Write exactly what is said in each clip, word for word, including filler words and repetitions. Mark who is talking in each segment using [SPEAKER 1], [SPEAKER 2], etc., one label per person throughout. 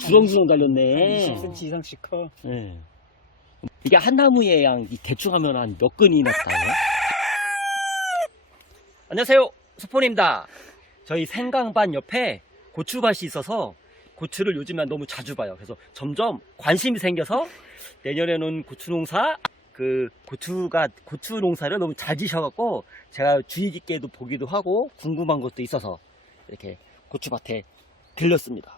[SPEAKER 1] 주렁주렁 달렸네.
[SPEAKER 2] 이십 센티미터 이상씩 커.
[SPEAKER 1] 네. 이게 한 나무에 양 대충 하면 한 몇 근이나 따요? 안녕하세요, 소포입니다. 저희 생강밭 옆에 고추밭이 있어서 고추를 요즘에 너무 자주 봐요. 그래서 점점 관심이 생겨서 내년에는 고추 농사, 그 고추가 고추 농사를 너무 잘 지셔갖고 제가 주의 깊게도 보기도 하고 궁금한 것도 있어서 이렇게 고추밭에 들렸습니다.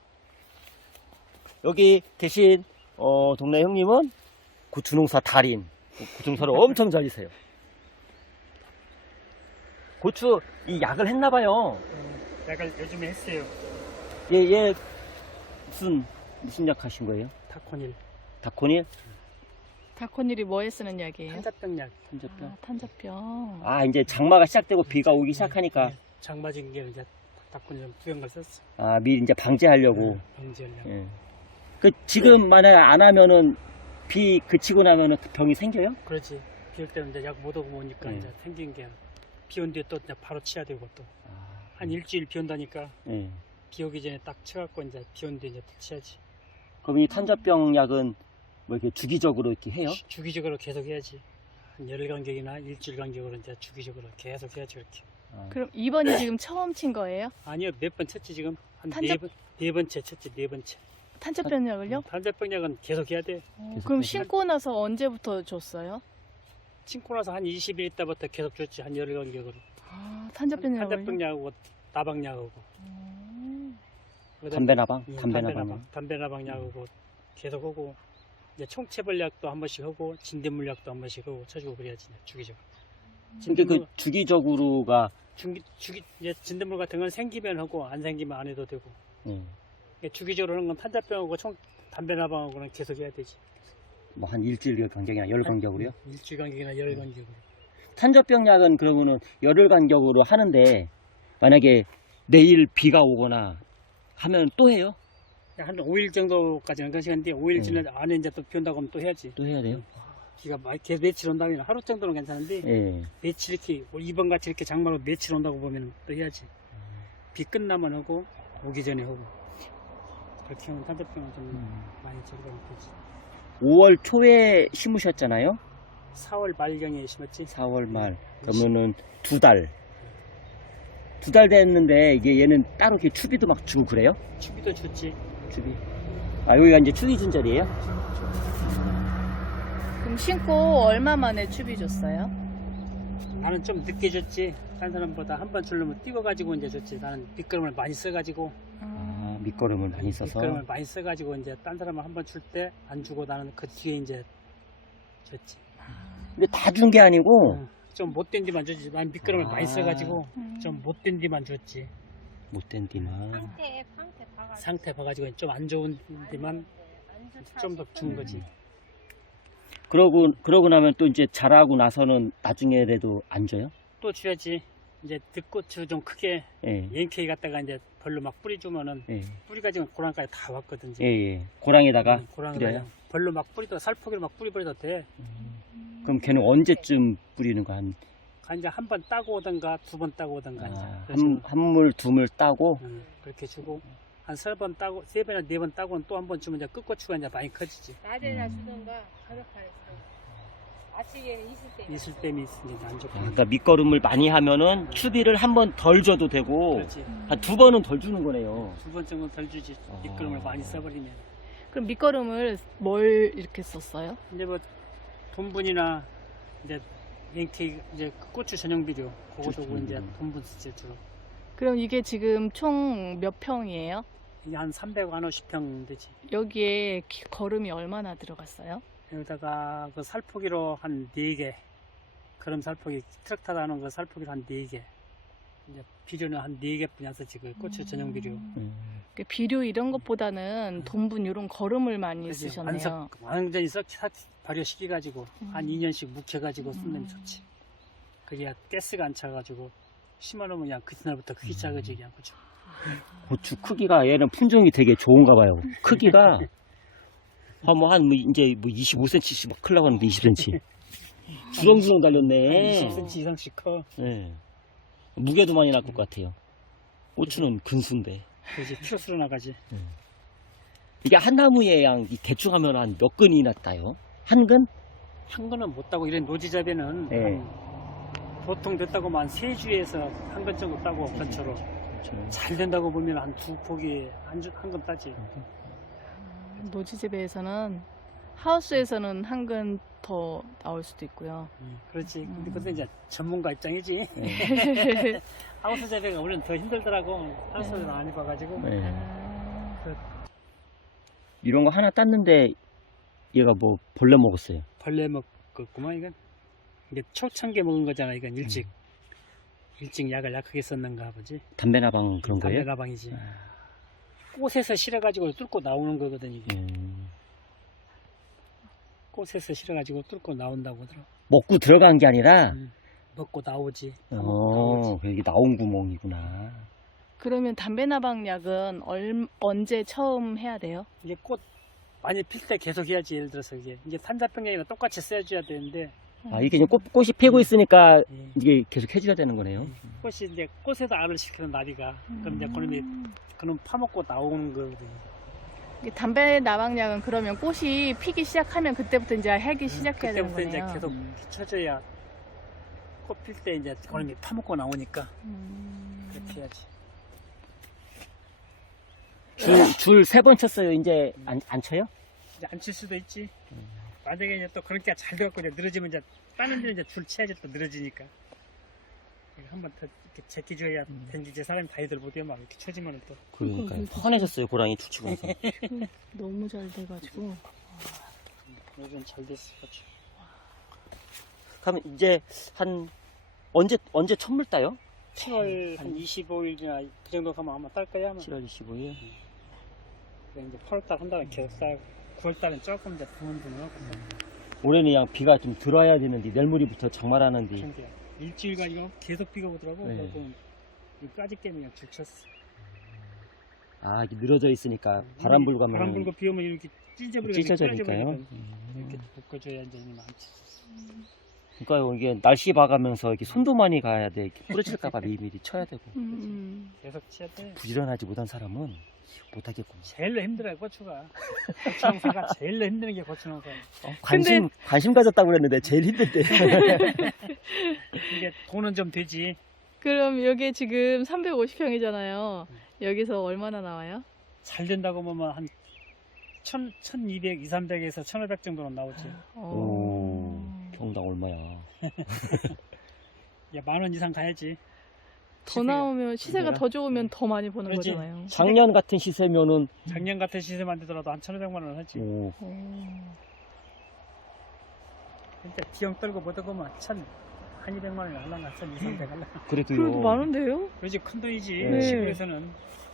[SPEAKER 1] 여기 계신 어, 동네 형님은 고추 농사 달인, 고추 농사를 엄청 잘 지세요. 고추 이 약을 했나봐요.
[SPEAKER 2] 약을 요즘에 했어요.
[SPEAKER 1] 얘, 얘 무슨 무슨 약 하신 거예요?
[SPEAKER 2] 타코닐.
[SPEAKER 1] 다코닐?
[SPEAKER 3] 다코닐이 뭐에 쓰는 약이에요?
[SPEAKER 2] 탄자병 약.
[SPEAKER 1] 탄저병.
[SPEAKER 3] 아, 탄저병.
[SPEAKER 1] 아, 이제 장마가 시작되고 비가 오기 시작하니까
[SPEAKER 2] 네, 장마진 게 이제 타코닐 투병 걸 썼어.
[SPEAKER 1] 아, 미리 이제 방제하려고.
[SPEAKER 2] 방지하려고.
[SPEAKER 1] 예. 그 지금 만약에 안 하면은 비 그치고 나면은 병이 생겨요?
[SPEAKER 2] 그렇지. 비 올 때는 이제 약 못 오고 오니까
[SPEAKER 1] 네.
[SPEAKER 2] 이제 생긴 게 비 온 뒤에 또 이제 바로 치야 되고 또 한
[SPEAKER 1] 아,
[SPEAKER 2] 일주일 비 온다니까
[SPEAKER 1] 예.
[SPEAKER 2] 비 오기 전에 딱 쳐갖고 이제 비 온 뒤에 이제 또 치야지.
[SPEAKER 1] 그럼 이 탄저병 약은 뭐 이렇게 주기적으로 이렇게 해요?
[SPEAKER 2] 주, 주기적으로 계속 해야지. 한 열흘 간격이나 일주일 간격으로 이제 주기적으로 계속 해야지 그렇게.
[SPEAKER 1] 아,
[SPEAKER 3] 그럼 이번이 지금 처음 친 거예요?
[SPEAKER 2] 아니요, 몇 번 쳤지 지금 한
[SPEAKER 3] 탄저-
[SPEAKER 2] 네 번, 네 번째 쳤지 네 번째.
[SPEAKER 3] 탄저병 약을요?
[SPEAKER 2] 탄저병 약은 계속 해야 돼.
[SPEAKER 3] 어,
[SPEAKER 1] 계속
[SPEAKER 3] 그럼
[SPEAKER 1] 해서-
[SPEAKER 3] 신고 나서 언제부터 줬어요?
[SPEAKER 2] 친고 나서 한 이십 일 있다부터 계속 줬지 한 열흘 간격으로.
[SPEAKER 3] 아, 탄저병 약을요?
[SPEAKER 2] 탄저병 약하고 나방 약하고.
[SPEAKER 3] 음.
[SPEAKER 1] 담배 나방?
[SPEAKER 2] 예,
[SPEAKER 1] 담배
[SPEAKER 2] 담배
[SPEAKER 1] 나방.
[SPEAKER 2] 나방, 담배 나방 약하고 계속 하고 이제 총체벌 약도 한 번씩 하고 진딧물 약도 한 번씩 하고 쳐주고 그래야지 주기적으로.
[SPEAKER 1] 근데 그 주기적으로가
[SPEAKER 2] 주기 주기 이제 진딧물 같은 건 생기면 하고 안 생기면 안 해도 되고.
[SPEAKER 1] 예.
[SPEAKER 2] 이게 주기적으로 하는 건 탄저병하고 총 담배 나방하고는 계속 해야 되지.
[SPEAKER 1] 뭐 한 일주일 간격이나 열흘 간격으로요?
[SPEAKER 2] 한 일주일 간격이나 열흘 간격으로.
[SPEAKER 1] 탄저병 약은 그러면은 열흘 간격으로 하는데 만약에 내일 비가 오거나 하면 또 해요?
[SPEAKER 2] 한 오 일 정도까지는 그 시간인데 오 일
[SPEAKER 1] 네.
[SPEAKER 2] 지난 안에 이제 또 비 온다고 하면 또 해야지.
[SPEAKER 1] 또 해야 돼요?
[SPEAKER 2] 비가 많이 계속 며칠 온다면 하루 정도는 괜찮은데
[SPEAKER 1] 예.
[SPEAKER 2] 며칠 이렇게 이번 같이 이렇게 장마로 며칠 온다고 보면 또 해야지. 비 끝나면 하고 오기 전에 하고 그렇게 하면 탄저병은 좀
[SPEAKER 1] 음.
[SPEAKER 2] 많이 적응이 되지.
[SPEAKER 1] 오월 초에 심으셨잖아요?
[SPEAKER 2] 사월 말경에 심었지.
[SPEAKER 1] 사월 말. 그러면은 두 달. 두 달 됐는데 이게 얘는 따로 이렇게 추비도 막 주고 그래요?
[SPEAKER 2] 추비도 좋지.
[SPEAKER 1] 추비. 아, 여기가 이제 추위 준 자리예요?
[SPEAKER 3] 그럼 신고 얼마 만에 추비 줬어요?
[SPEAKER 2] 나는 좀 늦게 줬지. 다른 사람보다 한 번 주려면 뛰어가지고 이제 줬지. 나는 밑거름을 많이 써가지고
[SPEAKER 1] 아, 밑거름을 많이 써서.
[SPEAKER 2] 밑거름을 많이 써가지고 이제 딴 사람은 한 번 줄 때 안 주고 나는 그 뒤에 이제 줬지.
[SPEAKER 1] 근데 다 준 게 아니고
[SPEAKER 2] 응. 좀 못된 뒤만 주지. 난 밑거름을
[SPEAKER 1] 아.
[SPEAKER 2] 많이 써가지고
[SPEAKER 3] 음.
[SPEAKER 2] 좀 못된 뒤만 줬지.
[SPEAKER 1] 못된 뒤만.
[SPEAKER 4] 상태, 상태 봐가지고.
[SPEAKER 2] 상태 봐가지고 좀 안 좋은 데만 좀 더 준 거지.
[SPEAKER 1] 그러고 그러고 나면 또 이제 자라고 나서는 나중에라도 안 줘요?
[SPEAKER 2] 또 줘야지. 이제 득고추 좀 크게
[SPEAKER 1] 예.
[SPEAKER 2] 엔케이 갖다가 이제 벌로 막 뿌리 주면은
[SPEAKER 1] 예.
[SPEAKER 2] 뿌리 가지고 고랑까지 다 왔거든.
[SPEAKER 1] 예, 예. 고랑에다가
[SPEAKER 2] 응, 고랑에다가
[SPEAKER 1] 뿌려요?
[SPEAKER 2] 벌로 막 뿌리도 살포기로 막 뿌리 버려도 돼.
[SPEAKER 1] 그럼 걔는 언제쯤 뿌리는 거? 한,
[SPEAKER 2] 한 이제 한 번 따고 오던가 두 번 따고 오던가 이제
[SPEAKER 1] 아,
[SPEAKER 2] 그래서,
[SPEAKER 1] 한, 한 물, 두 물 따고
[SPEAKER 2] 응, 그렇게 주고 한 세 번 따고 세 번이나 네 번 따고는 또 한 번 주면 이제 끝고추가 이제 많이 커지지.
[SPEAKER 4] 낮에나
[SPEAKER 1] 음.
[SPEAKER 4] 주던가 저녁에 아침에는 있을 때
[SPEAKER 2] 있을 때면 있으니까 안 좋고.
[SPEAKER 1] 아, 그러니까 밑거름을 많이 하면은 추비를 한 번 덜 줘도 되고
[SPEAKER 2] 그렇지.
[SPEAKER 1] 한 두 번은 덜 주는 거네요.
[SPEAKER 2] 두 번 정도 덜 주지.
[SPEAKER 1] 아.
[SPEAKER 2] 밑거름을 많이 써버리면.
[SPEAKER 3] 그럼 밑거름을 뭘 이렇게 썼어요?
[SPEAKER 2] 이제 뭐 돈분이나 이제 엔케이 이제 고추 전용 비료 그거 주고
[SPEAKER 1] 전용
[SPEAKER 2] 이제
[SPEAKER 1] 비료.
[SPEAKER 2] 돈분 쓰지 주로.
[SPEAKER 3] 그럼 이게 지금 총 몇 평이에요?
[SPEAKER 2] 이게 한 삼백오십 평 되지.
[SPEAKER 3] 여기에 기- 거름이 얼마나 들어갔어요?
[SPEAKER 2] 여기다가 그 살포기로 한 네 개. 그럼 살포기 트럭 타다 하는 거 살포기로 한 네 개. 이제 비료는 한 네 개뿐이 안 썼지. 그 고추 전용 비료.
[SPEAKER 1] 음.
[SPEAKER 3] 그 비료 이런 것보다는 돈분 이런 거름을 많이
[SPEAKER 2] 그래서
[SPEAKER 3] 쓰셨네요.
[SPEAKER 2] 완석 완전히 썩 삭- 발효시켜 가지고
[SPEAKER 3] 음.
[SPEAKER 2] 한 이 년씩 묵혀 가지고 쓰면
[SPEAKER 3] 음.
[SPEAKER 2] 좋지. 그래야 가스가 안 차 가지고 심어 놓으면 그냥 그날부터 크기 작아지게 그냥 고추.
[SPEAKER 1] 고추 크기가 얘는 품종이 되게 좋은가 봐요. 크기가 한 뭐 한 뭐 이제 뭐 이십오 센티미터씩 막 클라고 하는데 이십 센티미터. 주렁주렁 달렸네.
[SPEAKER 2] 이십 센티미터 이상씩 커.
[SPEAKER 1] 네. 무게도 많이 날 것 같아요. 고추는 근수인데.
[SPEAKER 2] 그래서 키로수로 나가지.
[SPEAKER 1] 이게 한 나무에 양 이 대충 하면 한 몇 근이나 따요? 한 근?
[SPEAKER 2] 한 거는 못 따고 이런 노지잡에는
[SPEAKER 1] 네.
[SPEAKER 2] 한 보통 됐다고만 세 주에서 한 건 정도 따고 근처로 잘 된다고 보면 한 두 포기 한 건 따지.
[SPEAKER 3] 노지재배에서는 하우스에서는 한 근 더 나올 수도 있고요.
[SPEAKER 2] 그렇지. 근데
[SPEAKER 3] 음.
[SPEAKER 2] 그것도 이제 전문가 입장이지.
[SPEAKER 1] 네.
[SPEAKER 2] 하우스 재배가 우리는 더 힘들더라고. 하우스를 많이 봐가지고.
[SPEAKER 1] 네.
[SPEAKER 3] 아,
[SPEAKER 1] 이런 거 하나 땄는데 얘가 뭐 벌레 먹었어요.
[SPEAKER 2] 벌레 먹었구만 이건. 이게 초창기에 먹은 거잖아. 이건 일찍 일찍 약을 약하게 썼는가 보지.
[SPEAKER 1] 담배나방 그런 거예요?
[SPEAKER 2] 담배나방이지. 꽃에서 실어가지고 뚫고 나오는 거거든 이게.
[SPEAKER 1] 음.
[SPEAKER 2] 꽃에서 실어가지고 뚫고 나온다고 하더라고.
[SPEAKER 1] 먹고 들어간 게 아니라
[SPEAKER 2] 음, 먹고 나오지.
[SPEAKER 1] 어, 이게 나온 구멍이구나.
[SPEAKER 3] 그러면 담배나방 약은 얼, 언제 처음 해야 돼요?
[SPEAKER 2] 이게 꽃 많이 필 때 계속 해야지. 예를 들어서 이게 이게 산자병약이랑 똑같이 써줘야 되는데
[SPEAKER 1] 아, 이게 이제 꽃, 꽃이 피고 있으니까
[SPEAKER 2] 예.
[SPEAKER 1] 이게 계속 해줘야 되는 거네요.
[SPEAKER 2] 꽃이 이제 꽃에도 알을 시키는 나비가 그럼 이제 그놈이 그놈 파먹고 나오는 거거든요.
[SPEAKER 3] 이게 담배나방약은 그러면 꽃이 피기 시작하면 그때부터 이제 해기 시작해야 되는
[SPEAKER 2] 그때부터
[SPEAKER 3] 거네요.
[SPEAKER 2] 이제 계속 쳐줘야 꽃 필 때 이제 그놈이 파먹고 나오니까
[SPEAKER 3] 음.
[SPEAKER 2] 그렇게 해야지.
[SPEAKER 1] 줄, 줄 세 번 쳤어요. 이제 안, 안 쳐요?
[SPEAKER 2] 이제 안 칠 수도 있지. 만약에 이제 또 그렇게 잘 돼갖고 이제 늘어지면 이제 따는 데는 이제 줄 쳐야지 또 늘어지니까. 한 번 더 이렇게 제끼줘야 댕기지. 사람이 다이들 못해요. 막 이렇게 쳐지면 또.
[SPEAKER 1] 그러니까 화내셨어요. 고랑이 투치고 나서.
[SPEAKER 3] 너무 잘 돼가지고.
[SPEAKER 2] 요즘 잘 됐어. 그렇죠.
[SPEAKER 1] 그러면 이제 한 언제 언제 첫물 따요?
[SPEAKER 2] 칠월 한 이십오 일이나 그 정도 가면 아마 딸 거야. 아마.
[SPEAKER 1] 칠월 이십오일.
[SPEAKER 2] 그래, 이제 팔월달 한 달은 계속 따고 구월달은 조금 이제 드문드문하고.
[SPEAKER 1] 올해는 그냥 비가 좀 들어야 되는데 내일모레부터 장마라는데
[SPEAKER 2] 그런데 일주일간 이거 계속 비가 오더라고.
[SPEAKER 1] 네.
[SPEAKER 2] 그래서 이 까지 깨면 그냥 줄쳤어.
[SPEAKER 1] 아 이게 늘어져 있으니까 바람 불고 가면
[SPEAKER 2] 바람 불고 비 오면 이렇게 찢어버리고
[SPEAKER 1] 찢어져니까요.
[SPEAKER 2] 이렇게 묶어줘야 이제 이만 안 찢어져.
[SPEAKER 1] 그러니까 이게 날씨 봐가면서 이렇게 손도 많이 가야 돼. 이렇게 부러질까봐 미리미리 쳐야 되고.
[SPEAKER 3] 음.
[SPEAKER 2] 계속 쳐야 돼.
[SPEAKER 1] 부지런하지 못한 사람은 못하겠군.
[SPEAKER 2] 제일로 힘들어요 고추가. 고추 농사가 제일로 힘드는 게 고추 농사.
[SPEAKER 1] 어, 관심 관심 가졌다고 그랬는데 제일 힘든데.
[SPEAKER 2] 이게 돈은 좀 되지.
[SPEAKER 3] 그럼 여기 지금 삼백오십 평이잖아요. 여기서 얼마나 나와요?
[SPEAKER 2] 잘 된다고 보면 한 천, 천이백, 이삼백에서 천오백 정도는 나오지.
[SPEAKER 1] 오, 평당 얼마야?
[SPEAKER 2] 야, 만 원 이상 가야지.
[SPEAKER 3] 더 나오면 시세가
[SPEAKER 1] 그래요?
[SPEAKER 3] 더 좋으면 더 많이 버는
[SPEAKER 2] 그렇지.
[SPEAKER 3] 거잖아요.
[SPEAKER 1] 작년 같은 시세면은
[SPEAKER 2] 작년 같은 시세만 되더라도 한 천오백만 원 하지.
[SPEAKER 1] 오,
[SPEAKER 3] 오.
[SPEAKER 2] 근데 비용 떨고 못 오고만 천, 한 이백만 원이 할랑가, 천 이삼백 할랑.
[SPEAKER 1] 그래도요.
[SPEAKER 3] 그래도 많은데요?
[SPEAKER 2] 그러지 큰 돈이지.
[SPEAKER 1] 네.
[SPEAKER 2] 시골에서는.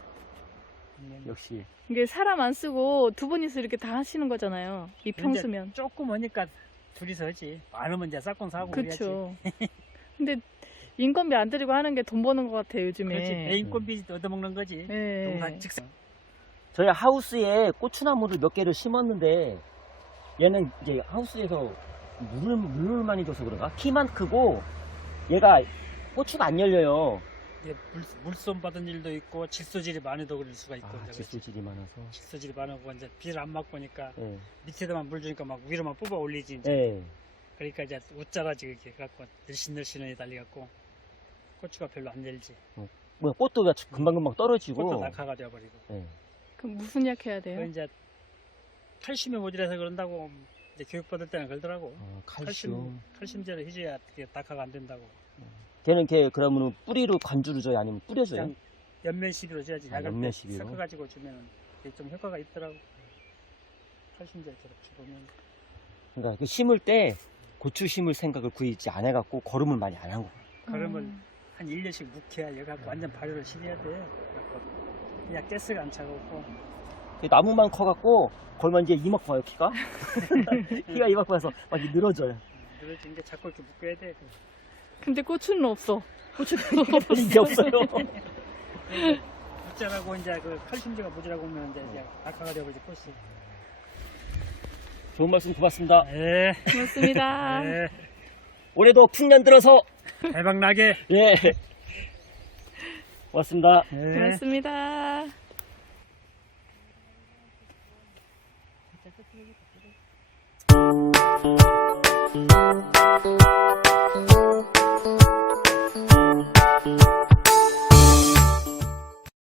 [SPEAKER 1] 역시
[SPEAKER 3] 이게 사람 안 쓰고 두 분이서 이렇게 다 하시는 거잖아요. 이 평수면.
[SPEAKER 2] 조금 오니까 둘이서 하지. 많으면 이제 싹건 사고 그래야지.
[SPEAKER 3] 그렇죠. 근데 인건비 안 들이고 하는 게 돈 버는 것 같아요, 요즘에.
[SPEAKER 2] 그렇지. 애인건비 얻어먹는 거지.
[SPEAKER 3] 네.
[SPEAKER 2] 농사 직접.
[SPEAKER 1] 저희 하우스에 고추나무를 몇 개를 심었는데 얘는 이제 하우스에서 물을 물을 많이 줘서 그런가? 키만 크고 얘가 고추가 안 열려요.
[SPEAKER 2] 이제 물, 물손 받은 일도 있고 질소질이 많이도 그럴 수가 있고.
[SPEAKER 1] 아,
[SPEAKER 2] 이제 그렇지.
[SPEAKER 1] 질소질이 많아서.
[SPEAKER 2] 질소질이 많고 이제 비를 안 맞고니까
[SPEAKER 1] 예.
[SPEAKER 2] 밑에다만 물 주니까 막 위로만 뽑아 올리지. 이제.
[SPEAKER 1] 예.
[SPEAKER 2] 그러니까 이제 웃자라지 이렇게 갖고 늘씬늘씬하게 달려갖고 고추가 별로 안 열지.
[SPEAKER 1] 뭐 꽃도 금방금방 떨어지고.
[SPEAKER 2] 꽃도 낙하가 되어버리고.
[SPEAKER 1] 예.
[SPEAKER 3] 그럼 무슨 약 해야
[SPEAKER 2] 그
[SPEAKER 3] 돼요?
[SPEAKER 2] 이제 칼슘이 모자라서 그런다고 이제 교육받을 때는 그러더라고.
[SPEAKER 1] 어,
[SPEAKER 2] 칼슘
[SPEAKER 1] 칼슘.
[SPEAKER 2] 칼슘제를 해줘야 그게 낙하가 안 된다고.
[SPEAKER 1] 걔는 걔 그러면은 뿌리로 관주를 줘요, 아니면 뿌려줘요?
[SPEAKER 2] 그냥 연면 시비로 줘야지.
[SPEAKER 1] 아,
[SPEAKER 2] 약을
[SPEAKER 1] 연면 시비로?
[SPEAKER 2] 섞어가지고 주면 좀 효과가 있더라고. 칼슘제 저렇게 주면.
[SPEAKER 1] 그러니까 그 심을 때 고추 심을 생각을 구이지 안 해갖고 거름을 많이 안 한 거.
[SPEAKER 2] 그러면
[SPEAKER 3] 음.
[SPEAKER 2] 한 일 년씩 묵혀야 얘가 완전 발효를 시켜야 돼. 그래갖고 그냥 가스가 안 차가고.
[SPEAKER 1] 나무만 커갖고 걸면 이제 이만큼 와요, 키가. 키가 이만큼 와서 막 이렇게 늘어져요.
[SPEAKER 2] 그래서 이제 자꾸 이렇게 묶어야 돼.
[SPEAKER 3] 근데 고추는 없어. 고추는
[SPEAKER 1] 이게 없어요.
[SPEAKER 2] 붙자라고 이제 그 칼슘제가 모자라고 오면 이제, 이제 낙하가 되어버리지 꽃이.
[SPEAKER 1] 좋은 말씀 고맙습니다.
[SPEAKER 2] 네.
[SPEAKER 3] 고맙습니다.
[SPEAKER 2] 네.
[SPEAKER 1] 올해도 풍년 들어서
[SPEAKER 2] 대박 나게.
[SPEAKER 1] 예 고맙습니다.
[SPEAKER 2] 네.
[SPEAKER 3] 고맙습니다.
[SPEAKER 2] 뜯어야겠다, 뜯어.